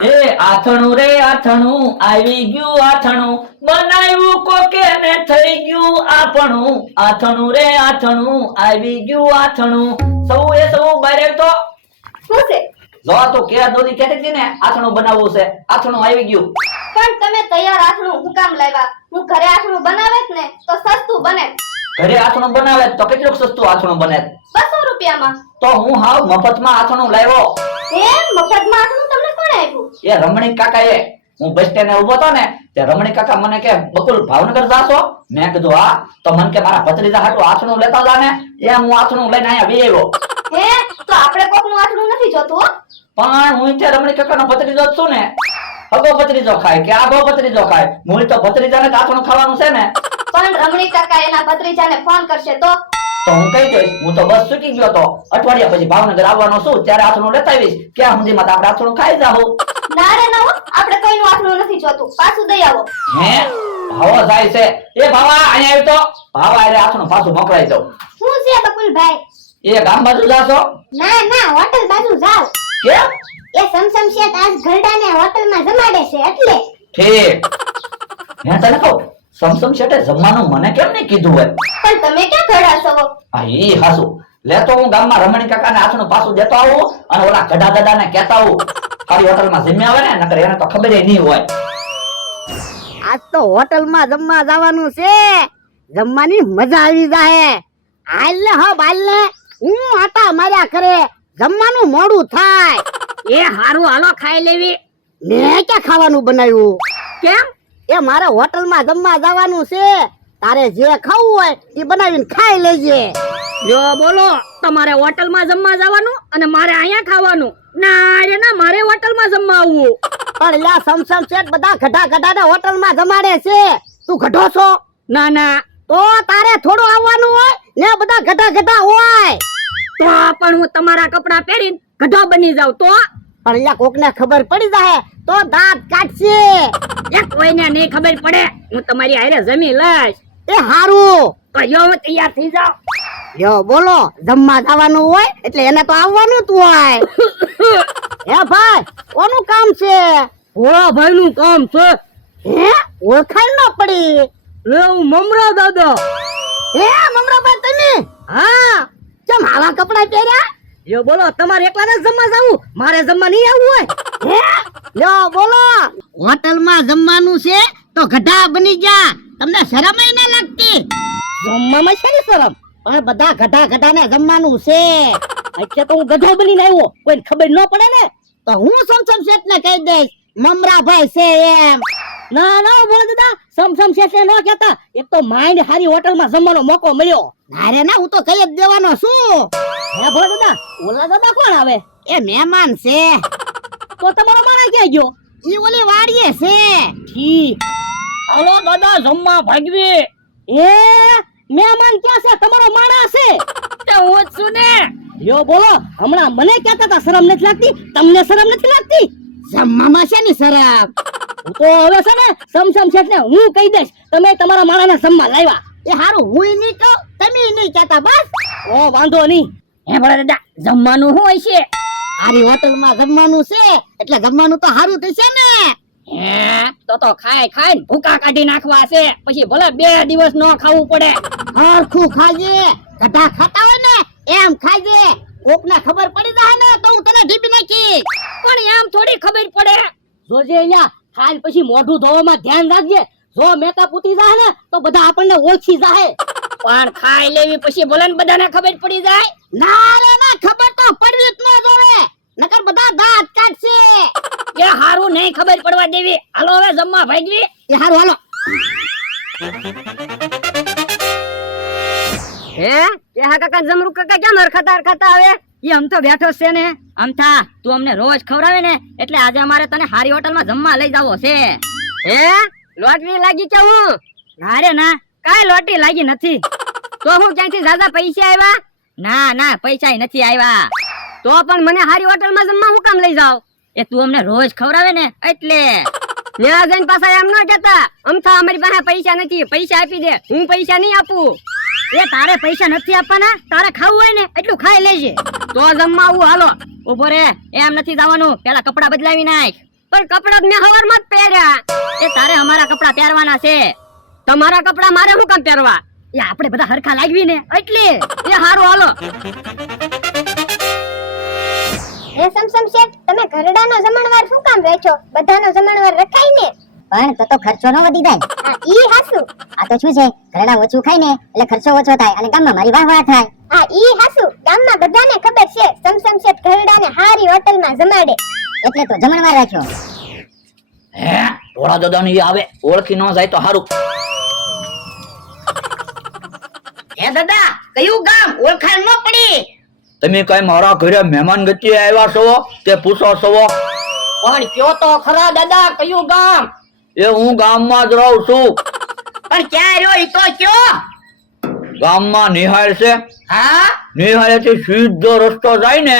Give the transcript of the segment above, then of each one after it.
એ આથણું રે આથણું આવી ગયું આથણું બનાવ્યું કોકે ને થઈ ગયું આપણું આથણું રે આથણું આવી ગયું આથણું સૌ બારે તો શું છે? જો તો કેરા દોરી કહેતી હતી ને આથણું બનાવવું છે આથણું આવી ગયું. પણ તમે તૈયાર આથણું હું કામ લાવ્યા? હું ઘરે આથણું બનાવે જ ને તો સસ્તું બને. ઘરે આથણું બનાવે તો કેટલું સસ્તું આથણું બને? 200 રૂપિયામાં. તો હું હાવ મફતમાં આથણું લાવ્યો. મફતમાં આથણું તમને કોણે આપ્યું? એ રમણીક કાકાએ. હું બસ સ્ટેન્ડે ઉભો હતો ને તે રમણીક કાકા મને કે બકુલ ભાવનગર જાશો? મેં કીધું હા. તો મને કે મારા ભત્રીજા હાટુ આથણું લેતા જા ને. એમ હું આથણું લઈને અહીંયા વી આવ્યો. તો આપણે કોકનું આથણું નથી જોતું હો. પણ હું તે રમણીક કાકાનો ભત્રીજો જ છું ને. અગો ભત્રીજો ખાય કે આગો ભત્રીજો ખાય? હું તો ભત્રીજાને જ આથણું ખાવાનું છે ને. પણ રમણીક કાકા એના ભત્રીજાને ફોન કરશે તો હું કઈ દઈશ હું તો બસ છૂટી ગયો તો અઠવાડિયા પછી ભાવનગર આવવાનો છું ત્યારે આથણું લેતા આવીશ. ક્યાં સુધીમાં તો આપણે આથણું ખાઈ જાવું. ના રે ના હો, આપણે કોઈનું આથણું નથી જોતું. પાછું દઈ આવો. હે ભાવો જાય છે. એ ભાવા અહીંયા આવ્યો તો ભાવા અરે આથણું પાછું મોકલાઈ દઉં. શું છે બકુલભાઈ? એ ગામ બાજુ જાશો? ના હોટલ બાજુ જાવ. કેમ? એ સમસમ શેઠ આજ ઘરડાને હોટલમાં જમાડે છે એટલે. ઠીક. મેં તને કહું સમસમ શેઠે જમવાનું મને કેમ નહીં કીધું હોય? પણ તમે ક્યાં ઘરડા છો? હા ઈ હાસુ. લેતો હું ગામમાં રમણી કાકાને આથણું પાછું દેતો આવું અને ઓલા ગઢા દાદાને કહેતા આવું ખાલી હોટલમાં જમ્યા આવે ને નકર એને તો ખબર નહીં હોય. આજ તો હોટલમાં જમવા જવાનું છે. જમવાની મજા આવી જાય. હાલ ને હું આટા માર્યા કરે જમવાનું મોડું થાય. એ હારું હાલો ખાઈ લેવી. મેં ક્યાં ખાવાનું બનાવ્યું? કેમ? એ મારે હોટલમાં જમવા જવાનું છે. તારે જે ખાવું હોય એ બનાવીને ખાઈ લેજે. જો બોલો તમારે હોટલમાં જમવા જવાનું અને મારે અહીંયા ખાવાનું. ના રે ના, મારે હોટલમાં જમવા આવવું. પણ લ્યા સમસમ શેઠ બધા ગઢા ને હોટલમાં જમાડે છે. તું ગઢો છો? ના તો તારે થોડું આવવાનું હોય ને બધા ગઢા હોય. તો પણ હું તમારા કપડા પહેરીને ગધો બની જાઉં તો? પણ લ્યા કોકને ખબર પડી જાય તો દાંત કાઢશે. એક કોઈને નહીં ખબર પડે. હું તમારી હારે જમી લઈશ. એ હારું તો યો હું તૈયાર થઈ જાઉં. યો બોલો જમવા જવાનું હોય એટલે એને તો આવવાનું જ હોય. હે ભાઈ કોનું કામ છે? ભોળા ભાઈ નું કામ છે. હે ઓળખાણ ન પડી. લે હું મમરા દાદા. હે મમરાભાઈ તમે? હા. કેમ આવા કપડા પહેર્યા? યો બોલો તમારે એકલાને જ જમવા જાવું? મારે જમવા નહીં આવવું હોય? હે યો બોલો હોટલમાં જમવાનું છે તો ગઢા બની ગયા. તમને શરમ ય ના લાગતી? જમવામાં શેની શરમ? પણ બધા ગઢા ને જમવાનું છે. એટલે તો હું ગધો બનીને આવ્યો. કોઈને ખબર ન પડે ને. તો હું સમસમ શેઠ ને કહી દઈશ મમરાભાઈ છે એમ. ના બોલો દાદા, સમસમ શેઠે ન કહેતા. એક તો માઇન્ડ હારી હોટલમાં જમવાનો મોકો મળ્યો. અરે ના હું તો કહી જ દેવાનો છું. હે બોલો દાદા, ઓલા દાદા કોણ આવે? એ મહેમાન છે. તો તમારો માણસ ક્યાં ગયો? ઈ ઓલી વાડીએ છે. ઠીક. હાલો દાદા જમવા ભાગવી. એ મહેમાન ક્યાં છે? તમારો માણસ છે. તે હું જ છું ને. યો બોલો, હમણાં મને કહેતા હતા શરમ નથી લાગતી? તમને શરમ નથી લાગતી? જમવામાં છે ની શરમ. તો હવે છે ને સમસમ શેઠ ને હું કહી દઈશ તમે તમારા માણસને જમવા લાવ્યા. એ હારું હું નહીં કહું તમે નહીં કહેતા બસ. ઓ વાંધો નહીં. હે ભલા દાદા જમવાનું શું હોય છે? હારી હોટલમાં જમવાનું છે એટલે જમવાનું તો હારું થશે ને. હે તો ખાઈ ભૂકા કાઢી નાખવા છે. પછી ભલે 2 દિવસ ન ખાવું પડે. હરખું ખાજે. ગઢા ખાતા હોય ને એમ ખાજે. કોકને ખબર પડી જાય ને તો હું તને ઢીબી નાખી. પણ એમ થોડી ખબર પડે. જોજે અહીંયા ખાઈ પછી મોઢું ધોવામાં ધ્યાન રાખજે. જો મેકઅપ ઉતરી જાય ને તો બધા આપણને ઓળખી જાય. પણ ખાઈ લેવી પછી ભલે ને બધાને ખબર પડી જાય. ના રે ના, ખબર તો પડવી જ ન જોવે નકર બધા દાંત કાઢશે. એ હારું નહીં ખબર પડવા દેવી. હાલો હવે જમવા ભાગવી. એ હારું હાલો. હે કેહા કાકા જમરૂ કાકા કેમ હરખાતા આવે? ઈ આમ તો બેઠો છે ને. અમથા તું અમને રોજ ખવડાવે ને એટલે આજે અમારે તને હારી હોટલમાં જમવા લઈ જાવો છે. હે લોટરી લાગી કે હું? ના રે ના, કાઈ લોટરી લાગી નથી. તો હું ક્યાંથી જ્યાદા પૈસા આવ્યા? ના પૈસા નથી આવ્યા. તો પણ મને હારી હોટલમાં જમવા હું કામ લઈ જાવ? એ તું અમને રોજ ખવડાવે ને એટલે. લેવા જઈને પાછા એમ ન કહેતા અમથા અમારી પાસે પૈસા નથી, પૈસા આપી દે. હું પૈસા નહીં આપું. એ તારે પૈસા નથી આપવાના? તારે ખાવું હોય ને એટલું ખાઈ લેજે. તો જમવા આવું. હાલો ઉભો રે, એમ નથી જવાનું. પેલા કપડા બદલાવી નાખ. પણ કપડા મેં હવારમાં જ પહેર્યા. એ તારે અમારા કપડા પહેરવાના છે. તમારા કપડા મારે શું કામ પહેરવા? એ આપણે બધા હરખા લાગવી ને એટલે. એ હારું હાલો. હે સમસમ શેઠ, તમે ઘરડાનો જમણવાર શું કામ વેચો? બધાનો જમણવાર રખાય ને. પણ તો ખર્ચો નો વધી જાય. હા, ઈ હાસુ. આ તો શું છે, ઘરડા ઓછું ખાય ને એટલે ખર્ચો ઓછો થાય અને ગામમાં મારી વાહ વાહ થાય. હા, ઈ હાસુ. ગામમાં બધાને ખબર છે સમસમ શેઠ ઘરડાને હારી હોટલમાં જમાડે. એટલે તો જમણવાર રાખ્યો. હે ભોળા દાદા ની આવે, ઓળખી ન જાય તો સારું. હે દાદા, કયું ગામ ઓળખાણ ન પડી? તમે કઈ મારા ઘરે મહેમાન ગતિએ આવ્યા છો તે પૂછો છો? પણ કયો તો ખરા દાદા, કયું ગામ? એ હું ગામમાં જ રહું છું. પણ ક્યાં રહ્યો ઈ તો કયો? ગામમાં નિહાળ છે, હા, નિહાળેથી સીધો રસ્તો જાય ને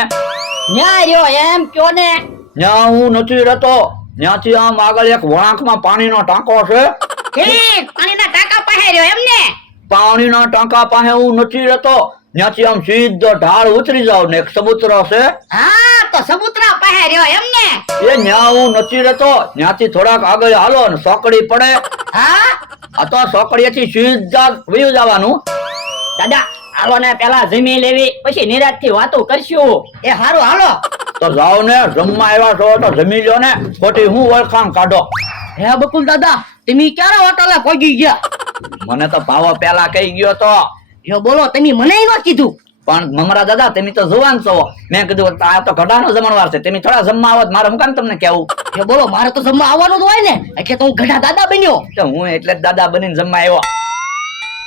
ન્યા રહ્યો એમ કયો ને. ત્યાં હું નથી રહેતો. ત્યાંથી આમ આગળ એક વળાંકમાં પાણીનો ટાંકો છે. ઠીક, પાણીના ટાંકા પાસે રહ્યો એમ ને? પાણીના ટાંકા પાસે હું નથી રહેતો. ત્યાંથી આમ સીધો ઢાળ ઉતરી જાવ ને એક સબૂતરો છે. હા, તો સબૂતરા પાસે રહ્યો એમ ને? એ ન્યા હું નથી રહેતો. ત્યાંથી થોડાક આગળ હાલો ને સોકડી પડે. હા, આ તો સોકડીએથી સીધા વયું જવાનું. દાદા હાલો ને, પેલા જમી લેવી પછી નિરાંત થી વાતો કરશું. એ હારું હાલો. તો જાઓ ને, જમવા આવ્યા છો તો જમી લો ને, ખોટી હું ઓળખાણ કાઢો. હે બકુલ દાદા, તમે ક્યારે હોટલે પહોંચી ગયા? મને તો ભાવો પેલા કહી ગયો તો. જો બોલો, તમે મને ન કીધું. પણ મમરા દાદા તમે તો જુવાન છો. મેં કીધું આ તો ગઢાનો જમણવાર છે, તમે થોડા જમવા આવત, મારે હું કામ તમને કેવું? જો બોલો, મારે તો જમવા આવવાનું જ હોય ને, એટલે તો હું ગઢા દાદા બન્યો. તો હું એટલે જ દાદા બનીને જમવા આવ્યો.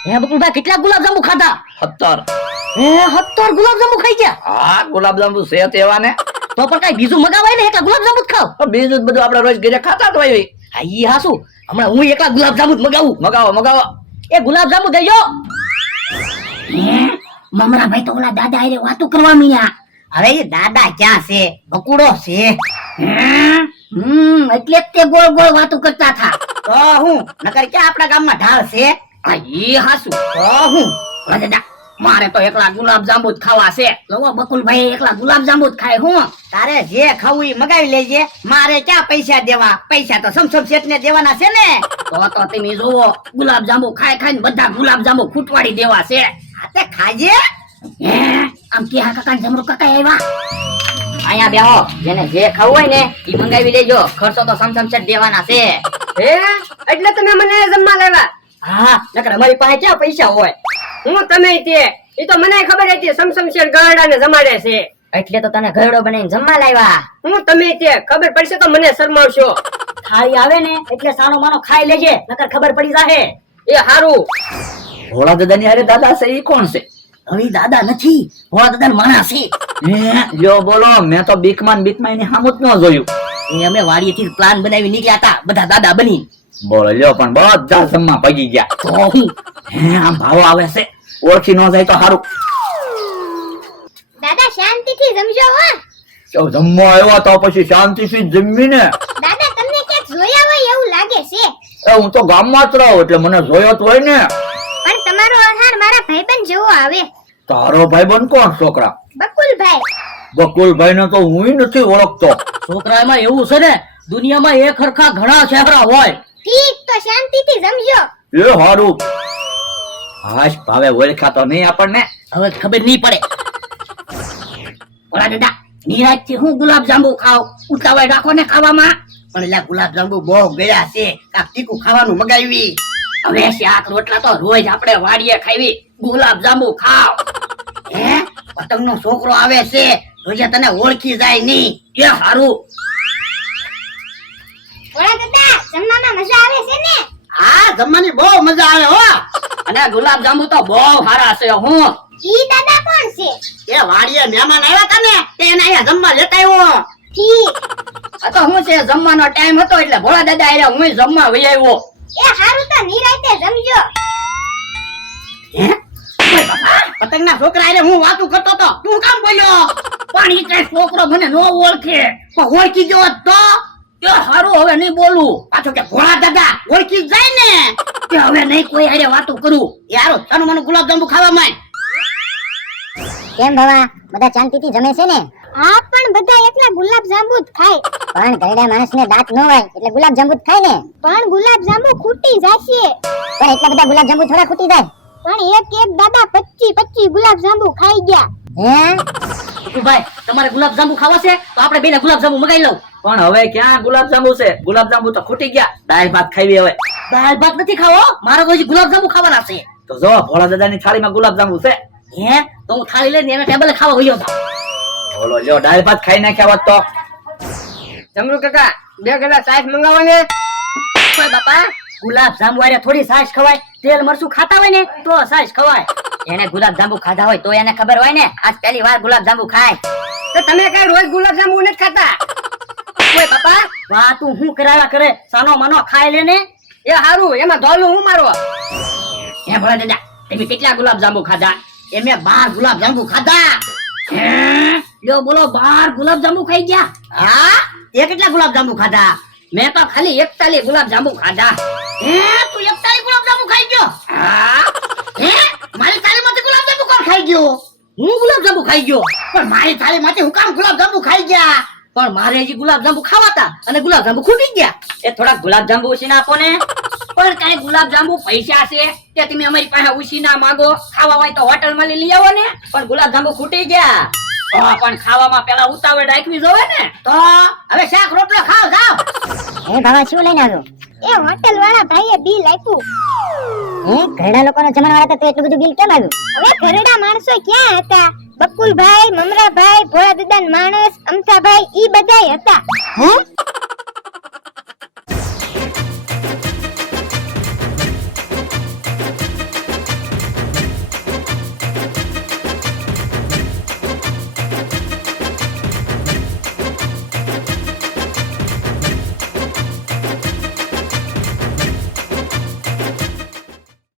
હે બકુલભાઈ, કેટલા ગુલાબજાંબુ ખાધા? 17. હે 17 ગુલાબજાંબુ ખાઈ ગયા? હા, ગુલાબજાંબુ છે તેવા ને. તો પણ કઈ બીજું મગાવાય ને, એકલા ગુલાબજાંબુ જ ખાવ. તો બીજું જ બધું આપણે રોજ ઘરે ખાતા જ હોય. હા, ઈ હાસુ. હમણાં હું એકલા ગુલાબજાંબુ જ મગાવું. મગાવો મગાવો. એ ગુલાબજાંબુ દેજો. મમરાભાઈ તો ઓલા દાદા હારે વાતો કરવા મીયા. હવે એ દાદા ક્યાં છે? બકુડો છે. એટલે જ તે ગોળ ગોળ વાતો કરતા હતા. તો હું નકર ક્યાં આપણા ગામમાં ઢાળ છે? હા, ઈ હાસુ. તો હું ઓલા દાદા, મારે તો એકલા ગુલાબજાંબુ જ ખાવા છે. લવો બકુલભાઈ એકલા ગુલાબજાંબુ જ ખાય. હું તારે જે ખાવું ઈ મગાવી લેજે. મારે ક્યાં પૈસા દેવા? પૈસા તો સમસમ શેઠ ને દેવાના છે ને. તો તમે જોવો, ગુલાબજાંબુ ખાઈ ખાઈને બધા ગુલાબજાંબુ ખૂટવાડી દેવા છે. હાથે ખાજે. હે, આમ કે હા કાકા જમરૂ કાકા આવ્યા. અહીંયા બેહો, જેને જે ખાવું હોય ને ઈ મંગાવી લેજો. ખર્ચો તો સમસમ સેટ દેવાના છે. હે, એટલે તમે મને જમવા લાવ્યા? હા, નકર અમારી પાસે ક્યાં પૈસા હોય? હું તમે તે ઈ તો મને ખબર હતી સમસમ શેર ગરડાને જમાડે છે. એટલે તો તને ઘરડો બનાવીને જમવા લાવ્યા. હું તમે તે ખબર પડશે તો મને શરમાવશો. થાળી આવે ને એટલે સાનો માનો ખાઈ લેજે, નકર ખબર પડી જાહે. એ હારું. ભોળા દાદા ની હારે દાદા છે એ કોણ છે? હવે દાદા નથી, ભોળા દાદા માણસ છે. લ્યો બોલો, મેં તો બીકમાન એની સામું જ ન જોયું. એ અમે વાડીએથી પ્લાન બનાવી નીકળ્યા હતા, બધા દાદા બની. બોલો લ્યો, પણ બધા જમવા પગી ગયા. તો હું આમ ભાવો આવે છે, ઓળખી ન જાય તો સારું. દાદા શાંતિથી જમજો હો. જો જમવા આવ્યો તો પછી શાંતિથી જ જમવી ને. દાદા તમને ક્યાંક જોયા હોય એવું લાગે છે. એ હું તો ગામમાં જ રહું એટલે મને જોયો જ હોય ને. પણ તમારો આહાર મારા ભાઈબંધ જેવો આવે. તારો ભાઈબંધ કોણ? છોકરા બકુલભાઈ. બકુલભાઈ ને તો હું નથી ઓળખતો. છોકરામાં એવું છે ને, દુનિયામાં એક હરખા ઘણા ચહેરા હોય. ઠીક, તો શાંતિથી જમજો. એ હારું. હાશ ભાવે ઓળખ્યા તો નહીં આપણને. હવે ખબર નહીં પડે. ઓલા દાદા, નિરાજથી હું ગુલાબજાંબુ ખાવ, ઉતાવળ રાખો ને ખાવામાં. પણ એટલે ગુલાબજાંબુ બહુ ગયા છે, કાક તીખું ખાવાનું મગાવી. હવે શાક રોટલા તો રોજ આપણે વાડીએ ખાવી, ગુલાબજાંબુ ખાવ. હે, પતંગનો છોકરો આવે છે, રોજે તને ઓળખી જાય નહીં. એ હારું. ઓલા દાદા, જમવામાં મજા આવે છે ને? હા, જમવાની બહુ મજા આવે હો. અને ગુલાબજાંબુ તો બહુ સારા છે. હું ઈ દાદા કોણ છે? એ વાડીએ મહેમાન આવ્યા હતા ને, તે એને અહીંયા જમવા લેતા આવ્યો. ઠીક, આ તો હું છે, જમવાનો ટાઈમ હતો એટલે ભોળા દાદા આયા, હું જમવા વહી આવ્યો. એ હારું તો નિરાંતે જમજો. હે, પતંગના છોકરા એટલે હું વાતું કરતો તો, તું કામ બોલ્યો? પણ ઈ કઈ છોકરો મને ન ઓળખે. પણ ઓળખી ગયો તો? એ હારું, હવે નહીં બોલું. પાછો કે ભોળા દાદા ઓળખી જ જાય ને. કે હવે નહીં કોઈ હારે વાતો કરું. યાર, તનું મને ગુલાબજાંબુ ખાવા માંડ. કેમ બાબા, બધા શાંતિથી જમે છે ને? હા પણ બધા એકલા ગુલાબ જાંબુ જ ખાય. પણ ઘરડા માણસને દાંત ન હોય એટલે ગુલાબ જાંબુ જ ખાય ને. પણ ગુલાબ જાંબુ ખૂટી જશે. પણ એટલા બધા ગુલાબ જાંબુ થોડા ખૂટી જાય. પણ એક દાદા 25 ગુલાબ જાંબુ ખાઈ ગયા. હે ભાઈ તમારે ગુલાબ જાંબુ ખાવા છે તો આપણે બેને ગુલાબ જાંબુ મગાઈ લઉં. પણ હવે ક્યાં ગુલાબ જાંબુ છે? ગુલાબ જાંબુ તો ખૂટી ગયા. દાળ ભાત ખાવી હવે. દાળ ભાત નથી ખાવો, મારે તો હજી ગુલાબ જાંબુ ખાવાના છે. તો જો ભોળા દાદાની થાળીમાં ગુલાબ જાંબુ છે. હે તો હું થાળી લઈને એના ટેબલે ખાવા ગયો હતો. બોલો જો દાળ ભાત ખાઈ નાખ્યા હોત તો. જમરૂ કાકા 2 ગ્લાસ છાશ મંગાવો ને. ઓય બાપા, ગુલાબ જાંબુ આરે થોડી છાશ ખવાય? તેલ મરચું ખાતા હોય ને તો છાશ ખવાય. એને ગુલાબ જાંબુ ખાધા હોય તો એને ખબર હોય ને આજ પહેલી વાર ગુલાબ જાંબુ ખાય. તો તમે કઈ રોજ ગુલાબ જાંબુ નથી ખાતા? ઓય બાપા, વાહ તું હું કરાવ્યા કરે, સાનો માનો ખાઈ લે ને. એ હારું, એમાં ધોલું હું મારો. હે ભોળા દાદા, તમે કેટલા ગુલાબ જાંબુ ખાધા? એ મેં 12 ગુલાબ જાંબુ ખાધા. હે લ્યો બોલો, 12 ગુલાબ જાંબુ ખાઈ ગયા? હા, એ કેટલા ગુલાબ જાંબુ ખાધા? મેં તો ખાલી 41 ગુલાબ જાંબુ ખાધા. હે તું 41 ગુલાબ જાંબુ ખાઈ ગયો? હા. હે મારી થાળીમાંથી ગુલાબ જાંબુ કોણ ખાઈ ગયો? હું ગુલાબ જાંબુ ખાઈ ગયો. પણ મારી થાળીમાંથી હું કામ ગુલાબ જાંબુ ખાઈ ગયા? પણ મારે હજી ગુલાબ જાંબુ ખાવાતા અને ગુલાબ જાંબુ ખૂટી ગયા. એ થોડા ગુલાબ જાંબુ ઉછીના આપો ને. પણ કઈ ગુલાબ જાંબુ પૈસા છે તે તમે અમારી પાસે ઉછીના માંગો. ખાવા હોય તો હોટલમાં લઈ આવો ને. પણ ગુલાબ જાંબુ ખૂટી ગયા. પણ ખાવામાં પેલા ઉતાવળ રાખવી જોવે ને. તો હવે શાક રોટલો ખાઓ જાઓ. હે બાબા શું લઈને આવ્યો? એ હોટેલ વાળા ભાઈએ બિલ આપ્યું. હે ઘરડા લોકોનો જમણવાર હતા તો એટલું બધું બિલ કેમ આવ્યું? હવે ઘરડા માણસો ક્યાં હતા? બકુલભાઈ, મમરાભાઈ, ભોળા દાદાના માણસ, અમથાભાઈ ઈ બધાય હતા. હે